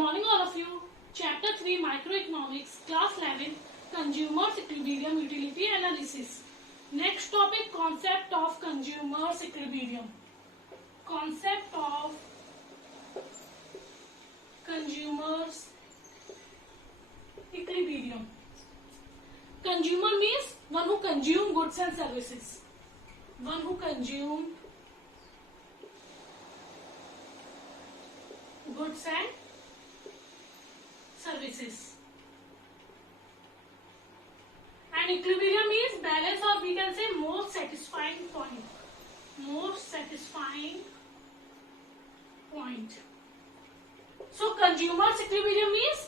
morning all of you. Chapter 3 Microeconomics, Class 11, Consumers Equilibrium Utility Analysis. Next topic, concept of consumers equilibrium. Concept of consumers equilibrium. Consumer means one who consume goods and services. One who consume goods and services. And equilibrium means balance, or we can say most satisfying point. Most satisfying point. So consumers equilibrium means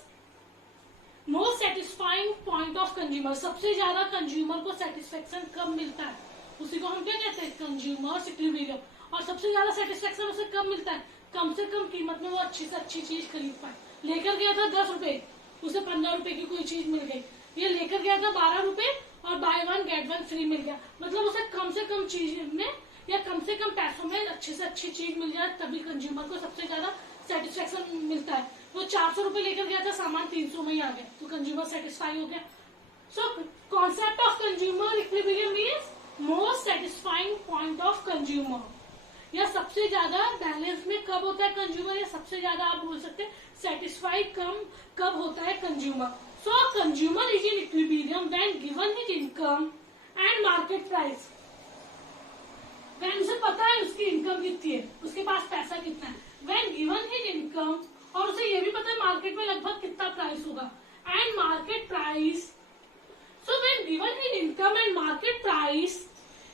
most satisfying point of consumer. सबसे ज्यादा consumer को satisfaction कब मिलता है उसी को हम क्या कहते हैं, कंज्यूमर इक्विलिब्रियम. और सबसे ज्यादा सेटिस्फेक्शन उसे कब मिलता है, कम से कम कीमत में वो अच्छी से अच्छी चीज खरीद पाए. लेकर गया था 10 रुपए, उसे 15 रुपए की कोई चीज मिल गई. ये लेकर गया था 12 रुपए और buy one get one free मिल गया. मतलब उसे कम से कम चीज में या कम से कम पैसों में अच्छी से अच्छी चीज मिल जाए, तभी कंज्यूमर को सबसे ज्यादा सेटिस्फेक्शन मिलता है. वो 400 रुपए लेकर गया था, सामान 300 में ही आ गया, तो कंज्यूमर सेटिस्फाई हो गया. So concept of consumer equilibrium means most satisfying point of consumer. या सबसे ज्यादा बैलेंस में कब होता है कंज्यूमर, या सबसे ज्यादा आप बोल सकते हैं सेटिस्फाई कब होता है consumer. So consumer is in equilibrium when given his income and market price. When उसे पता है उसकी इनकम कितनी है, उसके पास पैसा कितना है. व्हेन गिवन हिज इनकम, और उसे ये भी पता है मार्केट में लगभग कितना प्राइस होगा, and market price. So when given his income and market price,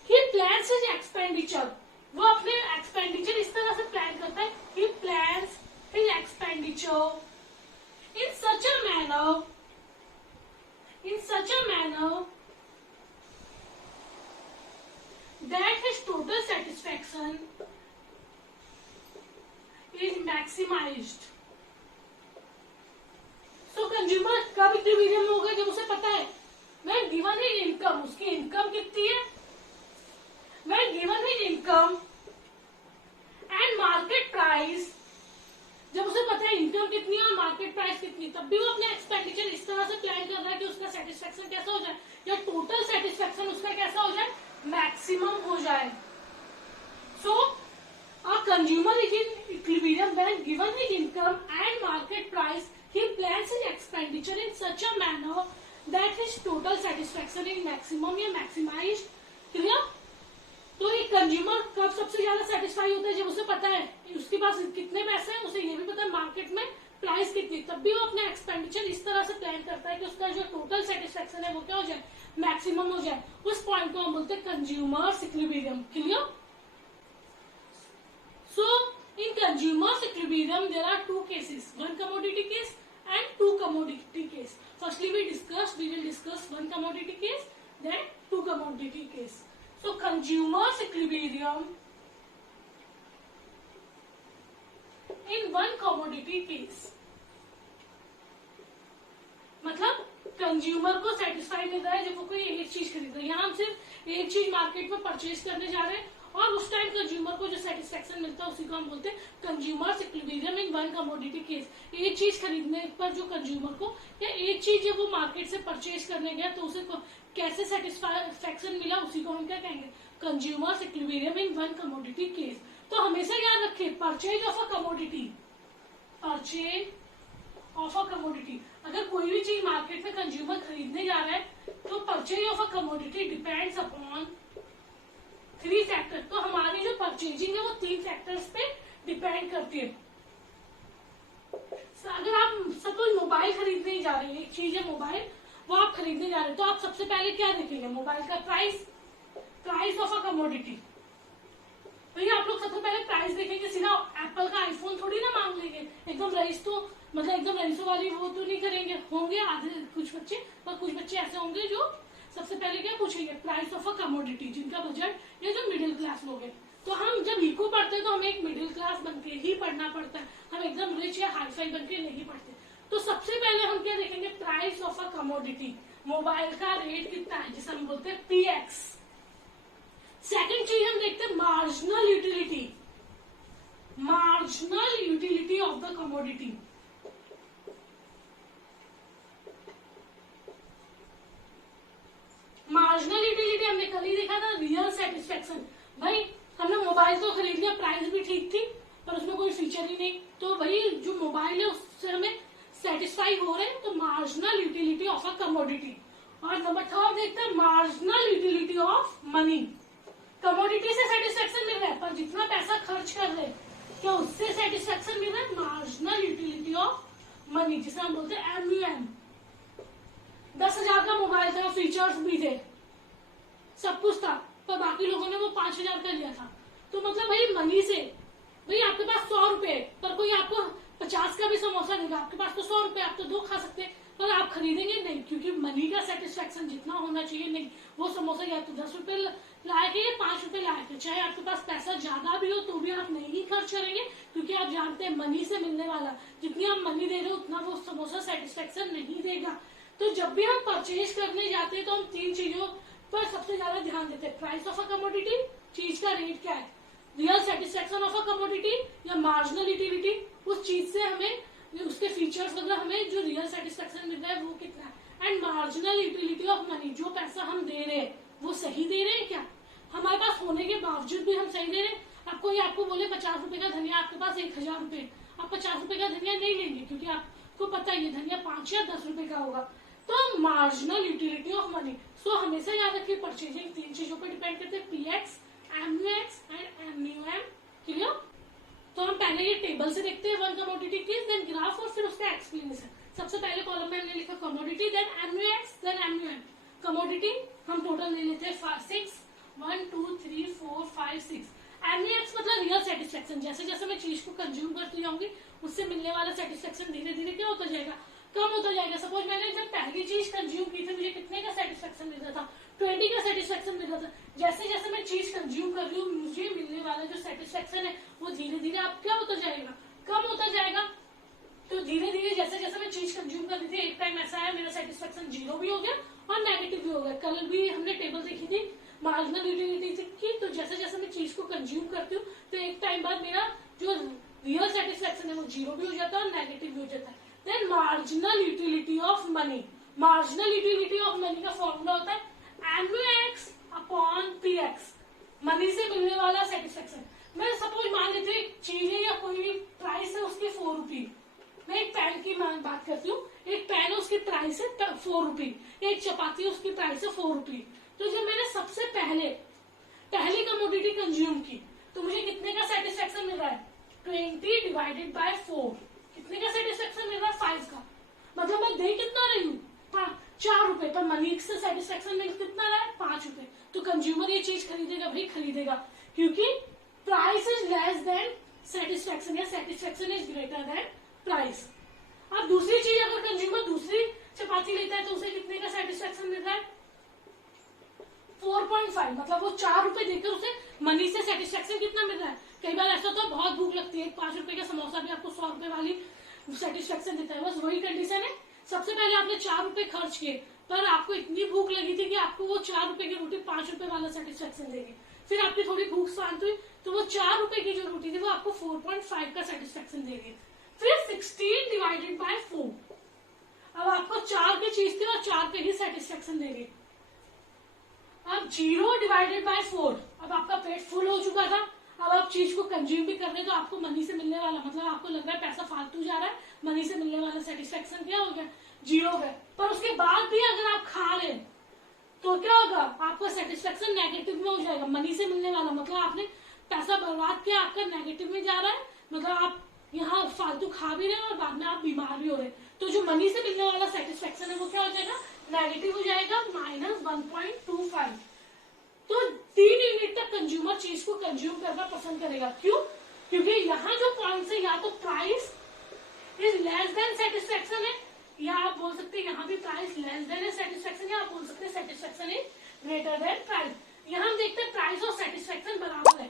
he plans his expenditure. वो अपने एक्सपेंडिचर इस तरह से प्लान करता है, he plans his expenditure in such a manner that his total satisfaction is maximized. So consumer कब equilibrium में होगा, जब उसे पता है when given his income, उसकी इनकम कितनी है, when given his income and market price, जब उसे पता है इनकम कितनी है और मार्केट प्राइस कितनी, तब भी वो अपने एक्सपेंडिचर इस तरह से प्लान कर रहा है कि उसका सेटिस्फेक्शन कैसा हो जाए, या टोटल सेटिस्फेक्शन उसका कैसा हो जाए, मैक्सिमम हो जाए. So a consumer is in equilibrium when given his income and market price, he plans his expenditure in such a manner that his total satisfaction is maximum या मैक्सिमाइज्ड. क्लियर. तो एक consumer कब सबसे ज्यादा satisfy होता है, जब उसे पता है उसके पास कितने पैसे हैं, उसे ये भी पता है मार्केट में प्राइस कितनी, तब भी वो अपने एक्सपेंडिचर इस तरह से प्लान करता है कि उसका जो टोटल सेटिस्फेक्शन है वो क्या हो जाए, मैक्सिमम हो जाए. उस पॉइंट को हम बोलते हैं consumers equilibrium. Clear. So in consumers equilibrium there are two cases, one commodity case and two commodity case. Firstly we will discuss one commodity case, then two commodity case. So consumers equilibrium in one commodity case, मतलब consumer को satisfy मिल रहा है जब वो कोई एक चीज खरीद रहा है. यहाँ हम सिर्फ एक चीज मार्केट में परचेज करने जा रहे हैं और उस टाइम कंज्यूमर को जो सेटिस्फेक्शन मिलता है उसी को हम बोलते हैं consumers equilibrium in one commodity case. एक चीज खरीदने पर जो कंज्यूमर को, या एक चीज जब वो मार्केट से परचेज करने गया तो उसे कैसे सेटिस्फेक्शन मिला, उसी को हम क्या कहेंगे, consumers equilibrium in one commodity case. तो हमेशा याद रखें, purchase of a commodity, purchase of a commodity. अगर कोई भी चीज मार्केट में कंज्यूमर खरीदने जा रहा है तो purchase of a commodity depends upon 3 factor. तो हमारी जो परचेजिंग है वो 3 फैक्टर्स पे डिपेंड करती है. अगर आप सपोज मोबाइल खरीदने जा रहे हैं, एक चीज है मोबाइल, वो आप खरीदने जा रहे हैं, तो आप सबसे पहले क्या देखेंगे, मोबाइल का प्राइस ऑफ अ कमोडिटी. तो ये आप लोग सबसे पहले प्राइस देखेंगे, सीधा एप्पल का आईफोन थोड़ी ना मांग लेंगे. एकदम रईस तो मतलब एकदम रईसों वाली वो तो नहीं करेंगे. होंगे आधे कुछ बच्चे, पर कुछ बच्चे ऐसे होंगे जो सबसे पहले क्या पूछेंगे, प्राइस ऑफ अ कमोडिटी, जिनका बजट या जो मिडिल क्लास लोग हैं. तो हम जब इको पढ़ते हैं तो हमें एक मिडिल क्लास बनके ही पढ़ना पड़ता है, हम एकदम रिच या हाईफाई बनके नहीं पढ़ते. तो सबसे पहले हम क्या देखेंगे, price of a commodity, mobile का रेट कितना है जिसे हम बोलते हैं पीएक्स. सेकंड चीज हम देखते हैं marginal utility of the commodity. कल ही देखा था रियल सेटिस्फेक्शन। भाई हमने मोबाइल तो खरीद लिया, प्राइस भी ठीक थी, पर उसमें कोई फीचर ही नहीं, तो भाई जो मोबाइल है उससे हमें सेटिस्फाई हो रहे हैं, तो marginal utility of a commodity. और नंबर थर्ड देखते हैं marginal utility of money. Commodity से सेटिस्फेक्शन मिल रहा है, पर जितना पैसा खर्च कर रहे हैं क्या उससे सेटिस्फेक्शन मिल रहा है? मार्जिनल यूटिलिटी ऑफ मनी, जिसे हम बोलते हैं MUM। 10,000 का मोबाइल था, फीचर्स भी थे, सब कुछ था, पर बाकी लोगों ने वो 5,000 का लिया था। तो मतलब भाई मनी से, भाई आपके पास 100 रुपए, पर कोई आपको 50 का भी समोसा देगा, आपके पास तो 100 रुपए, आप तो 2 खा सकते हैं, पर आप खरीदेंगे नहीं, क्योंकि मनी का सेटिस्फेक्शन जितना होना चाहिए नहीं। वो समोसा या तो 10 रुपए लाए के या 5 रुपए लाए के, चाहे आपके पास पैसा ज्यादा भी हो तो भी आप नहीं खर्च करेंगे, क्योंकि आप जानते हैं मनी से मिलने वाला, जितनी आप मनी दे रहे हो उतना वो समोसा सेटिस्फेक्शन नहीं देगा। तो जब भी हम परचेज करने जाते हैं तो हम 3 चीजों पर सबसे ज्यादा ध्यान देते हैं। प्राइस ऑफ अ कमोडिटी, चीज का रेट क्या है, real satisfaction of a commodity या मार्जिनल यूटिलिटी, उस चीज से हमें उसके फीचर्स वगैरह हमें जो रियल सेटिस्फेक्शन मिल रहा है वो कितना है। And marginal utility of money, जो पैसा हम दे रहे हैं वो सही दे रहे हैं क्या, हमारे पास होने के बावजूद भी हम सही दे रहे हैं। अब कोई आपको बोले 50 रुपए का धनिया, आपके पास 1,000 रुपए, आप 50 रुपए का धनिया नहीं लेंगे, क्योंकि आपको पता है ये धनिया 5 या 10 रुपए का होगा। तो मार्जिनल यूटिलिटी ऑफ मनी। सो हमेशा याद रखिए परचेजिंग 3 चीजों पर डिपेंड करते हैं, PX, MUX and MUM। Clear? तो हम पहले ये टेबल से देखते हैं वन कमोडिटी की, देन ग्राफ और फिर उसका एक्सप्लेनेशन। सबसे पहले कॉलम में हमने लिखा commodity, then MUX, then MUM। Commodity हम टोटल ले लेते हैं 6, 1 2 3 4 5 6। MUX मतलब रियल सेटिस्फेक्शन, जैसे जैसे मैं चीज को कंज्यूम करती जाऊंगी उससे मिलने वाला सेटिस्फेक्शन धीरे धीरे क्या होता जाएगा, कम होता जाएगा। सपोज मैंने जब पहली चीज कंज्यूम की थी मुझे कितने का सेटिस्फेक्शन मिल रहा था, 20 का सेटिस्फेक्शन मिल रहा था। जैसे जैसे मैं चीज कंज्यूम कर रही हूँ मुझे मिलने वाला जो सेटिस्फेक्शन है वो धीरे धीरे अब क्या होता जाएगा, कम होता जाएगा। तो धीरे धीरे जैसे जैसे मैं चीज कंज्यूम कर रही थी, एक टाइम ऐसा है मेरा सेटिस्फेक्शन 0 भी हो गया और नेगेटिव भी हो गया। कल भी हमने टेबल देखी थी मार्जिनल यूटिलिटी की, तो जैसे जैसे मैं चीज को कंज्यूम करती हूँ तो एक टाइम बाद मेरा जो रियल सेटिस्फेक्शन है वो 0 भी हो जाता है और नेगेटिव भी हो जाता है। Then marginal utility of money. Marginal utility of money का फॉर्मूला होता है MUX अपॉन PX, मनी से मिलने वाला सेटिस्फेक्शन। मैं सपोज मान लेते हैं चीज है या कोई भी प्राइस है उसकी 4 रुपी, मैं एक पेन की बात करती हूँ, एक पेन है उसकी प्राइस है 4 रुपी, एक चपाती है उसकी प्राइस है 4 रुपी। तो जब मैंने सबसे पहली कमोडिटी कंज्यूम की तो मुझे कितने का सेटिस्फेक्शन मिल रहा है, 20 डिवाइडेड बाय 4, कितने का सेटिस्फेक्शन मिल रहा है, 5 का। मतलब मैं दे कितना रही हूँ, 4 रुपए, पर मनी से सेटिस्फेक्शन मिल कितना रहा है, 5 रुपए। तो कंज्यूमर ये चीज खरीदेगा, भाई खरीदेगा, क्योंकि price is less than satisfaction या satisfaction is greater than price. अब दूसरी चीज अगर कंज्यूमर दूसरी चपाती लेता है तो उसे कितने का सेटिस्फेक्शन मिल रहा है, 4.5, मतलब वो 4 रुपए देकर उसे मनी से सेटिस्फेक्शन कितना मिल रहा है। कई बार ऐसा होता है बहुत भूख लगती है, 5 रुपए का समोसा भी आपको 100 रुपए वाली सेटिस्फेक्शन देता है। बस वही कंडीशन है, सबसे पहले आपने 4 रुपए खर्च किए, पर आपको इतनी भूख लगी थी कि आपको वो 4 रुपए की रोटी 5 रुपए वाला सेटिस्फेक्शन देगी। फिर आपकी थोड़ी भूख शांत हुई तो वो 4 रुपए की जो रोटी थी वो आपको 4.5 का सेटिस्फेक्शन देगी। फिर 16 डिवाइडेड बाय 4, अब आपको 4 की चीज थी और 4 पे ही सेटिस्फेक्शन देगी। अब 0 डिवाइडेड बाय 4, अब आपका पेट फुल हो चुका था, अब आप चीज को कंज्यूम भी कर रहे तो आपको मनी से मिलने वाला, मतलब आपको लग रहा है पैसा फालतू जा रहा है, मनी से मिलने वाला सेटिस्फेक्शन क्या हो गया, 0 हो गया। पर उसके बाद भी अगर आप खा रहे तो क्या होगा, आपका सेटिस्फेक्शन नेगेटिव में हो जाएगा, मनी से मिलने वाला, मतलब आपने पैसा बर्बाद किया, आपका नेगेटिव में जा रहा है, मतलब आप यहाँ फालतू खा भी रहे हैं और बाद में आप बीमार भी हो रहे हैं। तो जो मनी से मिलने वाला सेटिस्फेक्शन है वो क्या हो जाएगा, नेगेटिव हो जाएगा, -1.25। तो 3 यूनिट तक कंज्यूमर चीज को कंज्यूम करना पसंद करेगा। क्यों? क्योंकि यहाँ जो पॉइंट है या तो price is less than satisfaction है, या आप बोल सकते हैं यहाँ भी प्राइस लेस देन है सेटिस्फेक्शन, या आप बोल सकते हैं satisfaction is greater than price. यहाँ हम देखते हैं प्राइस और सेटिस्फेक्शन बराबर है,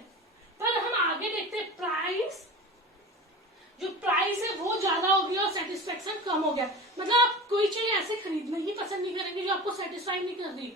पर हम आगे देखते हैं प्राइस, जो प्राइस है वो ज्यादा हो गया और सेटिस्फेक्शन कम हो गया। मतलब आप कोई चीज ऐसे खरीदना ही पसंद नहीं करेंगे जो आपको सेटिस्फाई नहीं कर रही।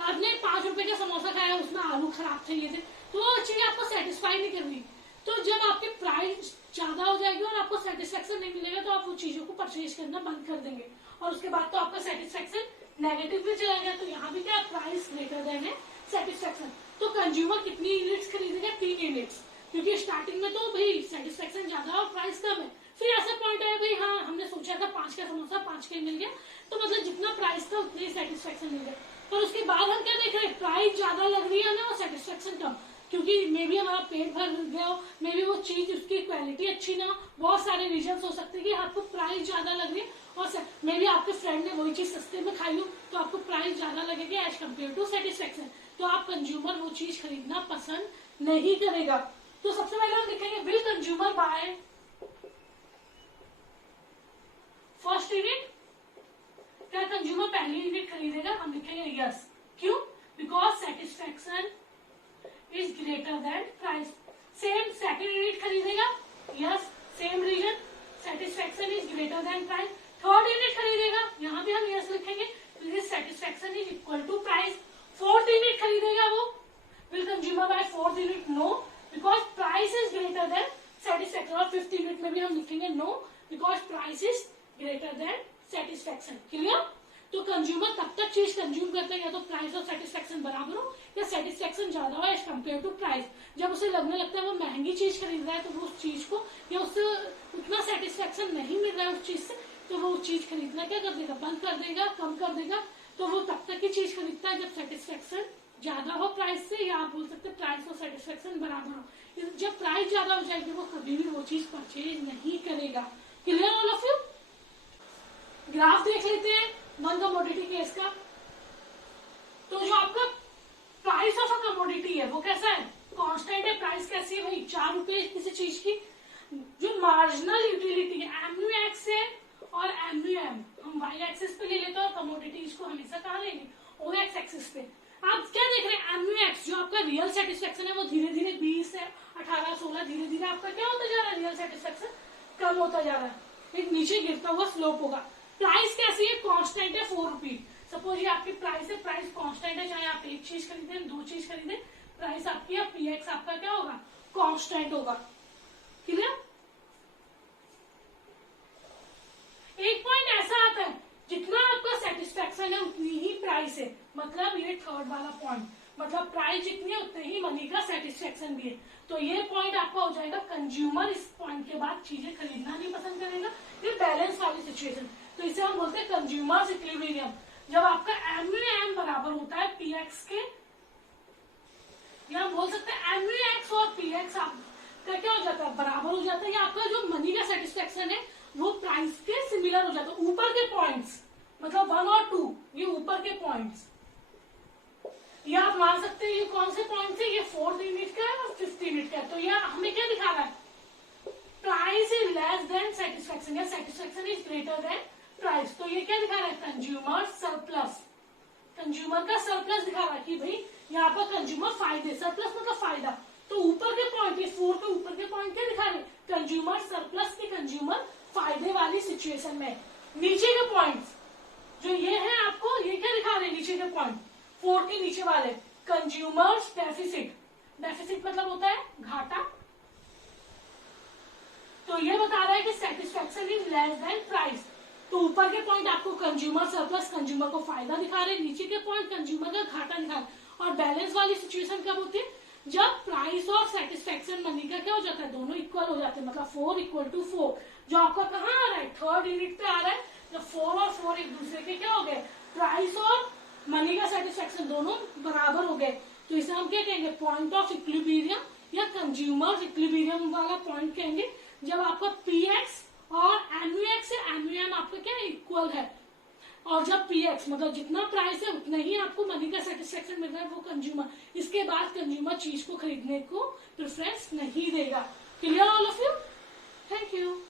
आपने 5 रुपए का समोसा खाया, उसमें आलू खराब थे, ये थे, तो वो चीज आपको सेटिस्फाई नहीं कर रही। तो जब आपकी प्राइस ज्यादा हो जाएगी और आपको सेटिस्फेक्शन नहीं मिलेगा तो आप वो चीजों को परचेज करना बंद कर देंगे, और उसके बाद तो आपका सेटिस्फेक्शन नेगेटिव भी चला गया। तो यहाँ भी क्या प्राइस ग्रेटर देन है सेटिस्फेक्शन। तो कंज्यूमर कितनी यूनिट्स खरीदेगा? 3 यूनिट्स, क्योंकि स्टार्टिंग में तो भाई सेटिस्फेक्शन ज्यादा और प्राइस कम है। फिर ऐसा पॉइंट आया भाई हाँ हमने सोचा था 5 का समोसा 5 का ही मिल गया, तो मतलब जितना प्राइस था उतनी ही सेटिस्फेक्शन मिल गया। पर उसके बाद हम क्या देख रहे हैं, प्राइस ज्यादा लग रही है ना और सेटिस्फेक्शन कम, क्योंकि मे बी हमारा पेट भर गया हो, मे बी वो चीज उसकी क्वालिटी अच्छी ना हो, बहुत सारे रीजन हो सकते हैं कि आपको प्राइस ज्यादा लग रही है और मे बी आपके फ्रेंड ने वही चीज सस्ते में खाई हो तो आपको प्राइस ज्यादा लगेगी एज कम्पेयर टू सेटिस्फेक्शन, तो आप कंज्यूमर वो चीज खरीदना पसंद नहीं करेगा। तो सबसे पहले हम लिखेंगे will consumer buy first unit, क्या कंज्यूमर पहली यूनिट खरीदेगा? हम लिखेंगे यस, क्यों? Because satisfaction is greater than price. Same second unit खरीदेगा? Yes, same reason, satisfaction is greater than price. Third unit खरीदेगा? यहाँ भी हम यस लिखेंगे, satisfaction is equal to price. Fourth unit खरीदेगा वो? Will consumer buy fourth unit? No, because price is greater than satisfaction. और fifth unit में भी हम लिखेंगे no, because price is greater than satisfaction. Clear? तो कंज्यूमर तब तक चीज कंज्यूम करता है या तो प्राइस और सेटिस्फेक्शन बराबर हो या सेटिस्फेक्शन ज्यादा हो एज कम्पेयर टू प्राइस। जब उसे लगने लगता है वो महंगी चीज खरीद रहा है तो वो उस चीज को या उससे उतना सेटिस्फेक्शन नहीं मिल रहा है उस चीज से, तो वो चीज खरीदना क्या कर देगा? बंद कर देगा, कम कर देगा। तो वो तब तक ही चीज खरीदता है जब सेटिस्फेक्शन ज्यादा हो प्राइस से, या आप बोल सकते हैं प्राइस और सेटिस्फेक्शन बराबर हो। जब प्राइस ज्यादा हो जाएगी वो कभी भी वो चीज परचेज नहीं करेगा। Clear all of you? Graph देख लेते हैं नॉन कमोडिटी केस का। तो जो आपका प्राइस ऑफ अ कमोडिटी है वो कैसा है? कांस्टेंट है। प्राइस कैसी है भाई? 4 रुपए किसी चीज की। जो मार्जिनल यूटिलिटी है एमयूएक्स है और एमयूएम हम वाई एक्सिस पे ले लेते हैं और कमोडिटीज को हमेशा कहाँ लेंगे? ओएक्स एक्सिस पे। आप क्या देख रहे हैं? एमयूएक्स जो आपका रियल सेटिस्फेक्शन है वो धीरे धीरे 20 है 18 16 धीरे धीरे आपका क्या होता जा रहा है? रियल सेटिस्फेक्शन कम होता जा रहा है, एक नीचे गिरता हुआ स्लोप होगा। प्राइस कैसी है? कांस्टेंट है 4 रुपीज। सपोज ये आपकी प्राइस है, प्राइस कांस्टेंट है, चाहे आप एक चीज खरीदे 2 चीज खरीदे, प्राइस आपकी है पीएक्स आपका क्या होगा? कांस्टेंट होगा। क्लियर? एक पॉइंट ऐसा आता है जितना आपका सेटिस्फेक्शन है उतनी ही प्राइस है, मतलब ये थर्ड वाला पॉइंट, मतलब प्राइस जितनी है उतने ही मनी का सेटिस्फेक्शन भी है। तो ये पॉइंट आपका हो जाएगा कंज्यूमर इस पॉइंट के बाद चीजें खरीदना नहीं पसंद करेगा। ये बैलेंस वाली सिचुएशन, तो इसे हम बोलते हैं कंज्यूमर्स इक्विलिब्रियम। जब आपका एमयूएम बराबर होता है पीएक्स के, या हम बोल सकते हैं एमयूएक्स और पीएक्स आपका क्या हो जाता है? बराबर हो जाता है, या आपका जो मनी का सेटिस्फेक्शन है वो प्राइस के सिमिलर हो जाता है। ऊपर के पॉइंट्स मतलब 1 और 2, ये ऊपर के पॉइंट्स, ये आप मान सकते हैं ये कौन से पॉइंट है? ये 4th यूनिट का है और 5th यूनिट का है। तो यह हमें क्या दिखा रहा है? Price is less than satisfaction या satisfaction is greater than price. तो ये क्या दिखा रहा है? कंज्यूमर सरप्लस, कंज्यूमर का सरप्लस दिखा रहा है कि भाई यहाँ पर कंज्यूमर फायदे, सरप्लस मतलब फायदा। तो ऊपर के पॉइंट, ये 4 के ऊपर के पॉइंट क्या दिखा रहे? कंज्यूमर सरप्लस के कंज्यूमर फायदे वाली सिचुएशन में। नीचे के पॉइंट्स जो ये है आपको, ये क्या दिखा रहे हैं? नीचे के पॉइंट 4 के नीचे वाले कंज्यूमर्स डेफिसिट, डेफिसिट मतलब होता है घाटा। तो ये बता रहा है कि satisfaction is less then price. तो ऊपर के पॉइंट आपको कंज्यूमर सरप्लस, कंज्यूमर को फायदा दिखा रहे हैं, नीचे के पॉइंट कंज्यूमर का घाटा दिखा रहे हैं। और बैलेंस वाली सिचुएशन कब होती है? जब प्राइस और सेटिस्फेक्शन मनी का क्या हो जाता है? दोनों इक्वल हो जाते हैं, मतलब 4 = 4। जो आपका कहाँ आ रहा है? 3rd यूनिट पे आ रहा है। जब 4 और 4 एक दूसरे के क्या हो गए? प्राइस और मनी का सेटिस्फेक्शन दोनों बराबर हो गए। तो इसे हम क्या कहेंगे? पॉइंट ऑफ इक्विलिब्रियम या कंज्यूमर इक्विलिब्रियम वाला पॉइंट कहेंगे। जब आपका पीएक्स और एमयूएक्स है, एमयूएम आपका क्या इक्वल है, और जब पीएक्स मतलब जितना प्राइस है उतना ही आपको मनी का सेटिस्फेक्शन मिल रहा है, वो कंज्यूमर, इसके बाद कंज्यूमर चीज को खरीदने को प्रेफरेंस नहीं देगा। Clear all of you? Thank you.